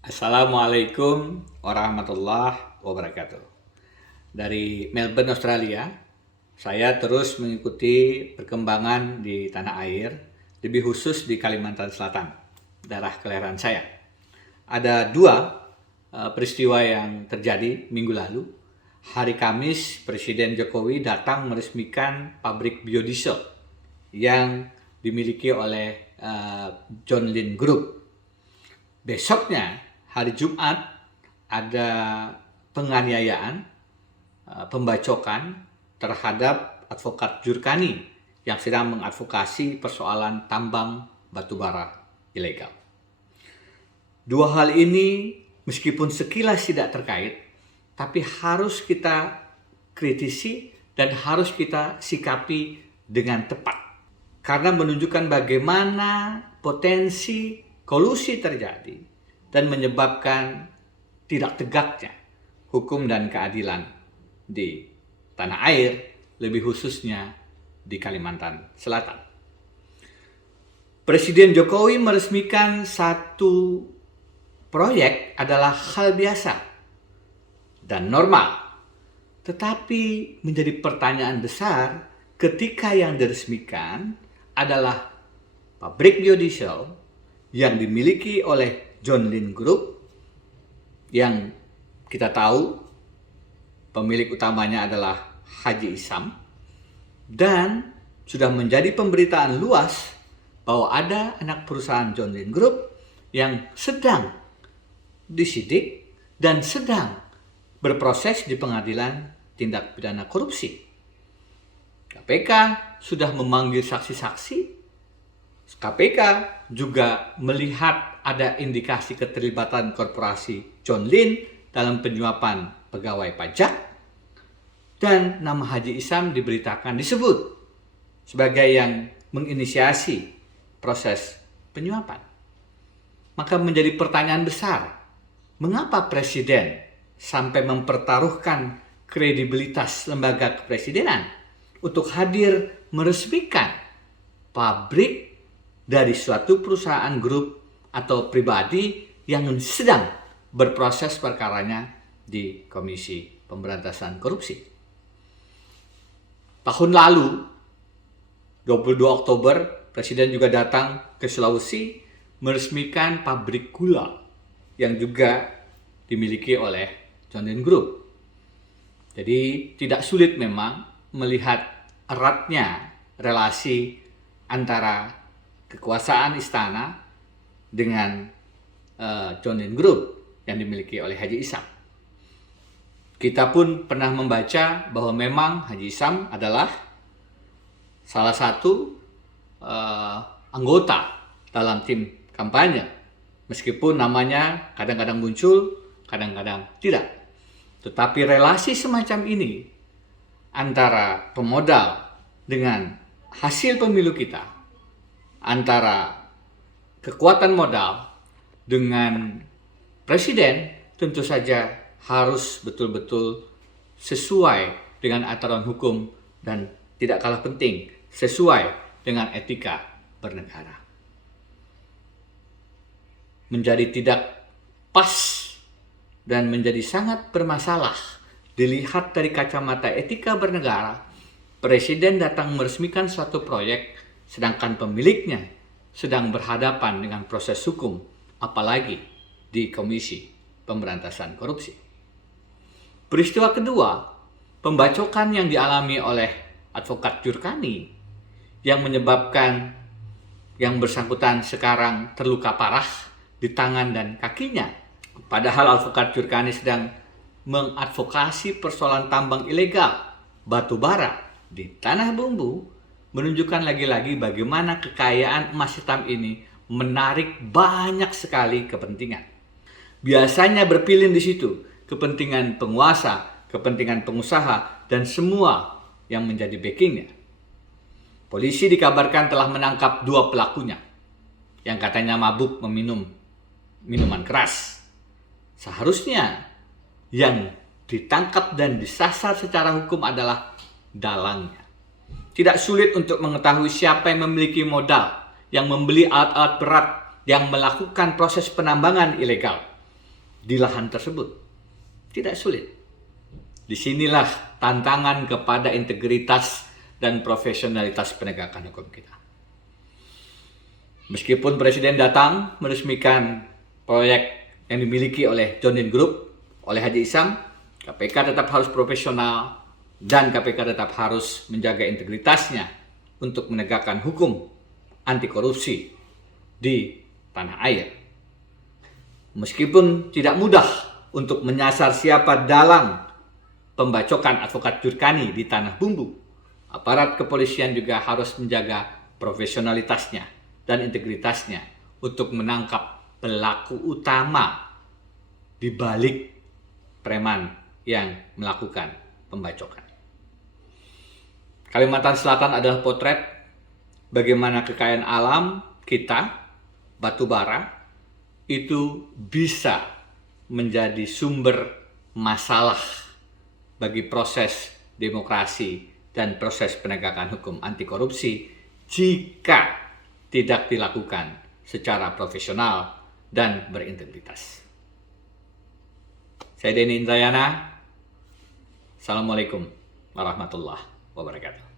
Assalamualaikum warahmatullahi wabarakatuh. Dari Melbourne, Australia, saya terus mengikuti perkembangan di tanah air, lebih khusus di Kalimantan Selatan, daerah kelahiran saya. Ada dua peristiwa yang terjadi minggu lalu. Hari Kamis, Presiden Jokowi datang meresmikan pabrik biodiesel yang dimiliki oleh John Lynn Group. Besoknya, hari Jumat, ada penganiayaan, pembacokan terhadap advokat Jurkani yang sedang mengadvokasi persoalan tambang batubara ilegal. Dua hal ini meskipun sekilas tidak terkait, tapi harus kita kritisi dan harus kita sikapi dengan tepat. Karena menunjukkan bagaimana potensi kolusi terjadi dan menyebabkan tidak tegaknya hukum dan keadilan di tanah air, lebih khususnya di Kalimantan Selatan. Presiden Jokowi meresmikan satu proyek adalah hal biasa dan normal. Tetapi menjadi pertanyaan besar ketika yang diresmikan adalah pabrik biodiesel yang dimiliki oleh John Lynn Group, yang kita tahu pemilik utamanya adalah Haji Isam, dan sudah menjadi pemberitaan luas bahwa ada anak perusahaan John Lynn Group yang sedang disidik dan sedang berproses di pengadilan tindak pidana korupsi. KPK sudah memanggil saksi-saksi. KPK juga melihat ada indikasi keterlibatan korporasi John Lynn dalam penyuapan pegawai pajak, dan nama Haji Isam diberitakan disebut sebagai yang menginisiasi proses penyuapan. Maka menjadi pertanyaan besar, mengapa Presiden sampai mempertaruhkan kredibilitas lembaga kepresidenan untuk hadir meresmikan pabrik dari suatu perusahaan grup atau pribadi yang sedang berproses perkaranya di Komisi Pemberantasan Korupsi. Tahun lalu, 22 Oktober, Presiden juga datang ke Sulawesi meresmikan pabrik gula yang juga dimiliki oleh John Lynn Group. Jadi tidak sulit memang melihat eratnya relasi antara kekuasaan istana dengan John Lynn Group yang dimiliki oleh Haji Isam. Kita pun pernah membaca bahwa memang Haji Isam adalah salah satu anggota dalam tim kampanye, meskipun namanya kadang-kadang muncul, kadang-kadang tidak. Tetapi relasi semacam ini antara pemodal dengan hasil pemilu kita, antara kekuatan modal dengan presiden, tentu saja harus betul-betul sesuai dengan aturan hukum dan tidak kalah penting, sesuai dengan etika bernegara. Menjadi tidak pas dan menjadi sangat bermasalah dilihat dari kacamata etika bernegara, presiden datang meresmikan suatu proyek sedangkan pemiliknya sedang berhadapan dengan proses hukum, apalagi di Komisi Pemberantasan Korupsi. Peristiwa kedua, pembacokan yang dialami oleh advokat Jurkani yang menyebabkan yang bersangkutan sekarang terluka parah di tangan dan kakinya. Padahal advokat Jurkani sedang mengadvokasi persoalan tambang ilegal batu bara di Tanah Bumbu, menunjukkan lagi-lagi bagaimana kekayaan emas hitam ini menarik banyak sekali kepentingan. Biasanya berpilih di situ kepentingan penguasa, kepentingan pengusaha, dan semua yang menjadi backingnya. Polisi dikabarkan telah menangkap 2 pelakunya yang katanya mabuk meminum minuman keras. Seharusnya yang ditangkap dan disasar secara hukum adalah dalangnya. Tidak sulit untuk mengetahui siapa yang memiliki modal, yang membeli alat-alat berat, yang melakukan proses penambangan ilegal. di lahan tersebut. Tidak sulit. Disinilah tantangan kepada integritas dan profesionalitas penegakan hukum kita. Meskipun Presiden datang meresmikan proyek yang dimiliki oleh John Dean Group, oleh Haji Isam, KPK tetap harus profesional dan KPK tetap harus menjaga integritasnya untuk menegakkan hukum anti korupsi di tanah air. Meskipun tidak mudah untuk menyasar siapa dalang pembacokan advokat Jurkani di tanah bumbu, aparat kepolisian juga harus menjaga profesionalitasnya dan integritasnya untuk menangkap pelaku utama di balik preman yang melakukan pembacokan. Kalimantan Selatan adalah potret bagaimana kekayaan alam kita, batu bara, itu bisa menjadi sumber masalah bagi proses demokrasi dan proses penegakan hukum anti korupsi jika tidak dilakukan secara profesional dan berintegritas. Saya Denny Indrayana. Assalamualaikum warahmatullahi wabarakatuh.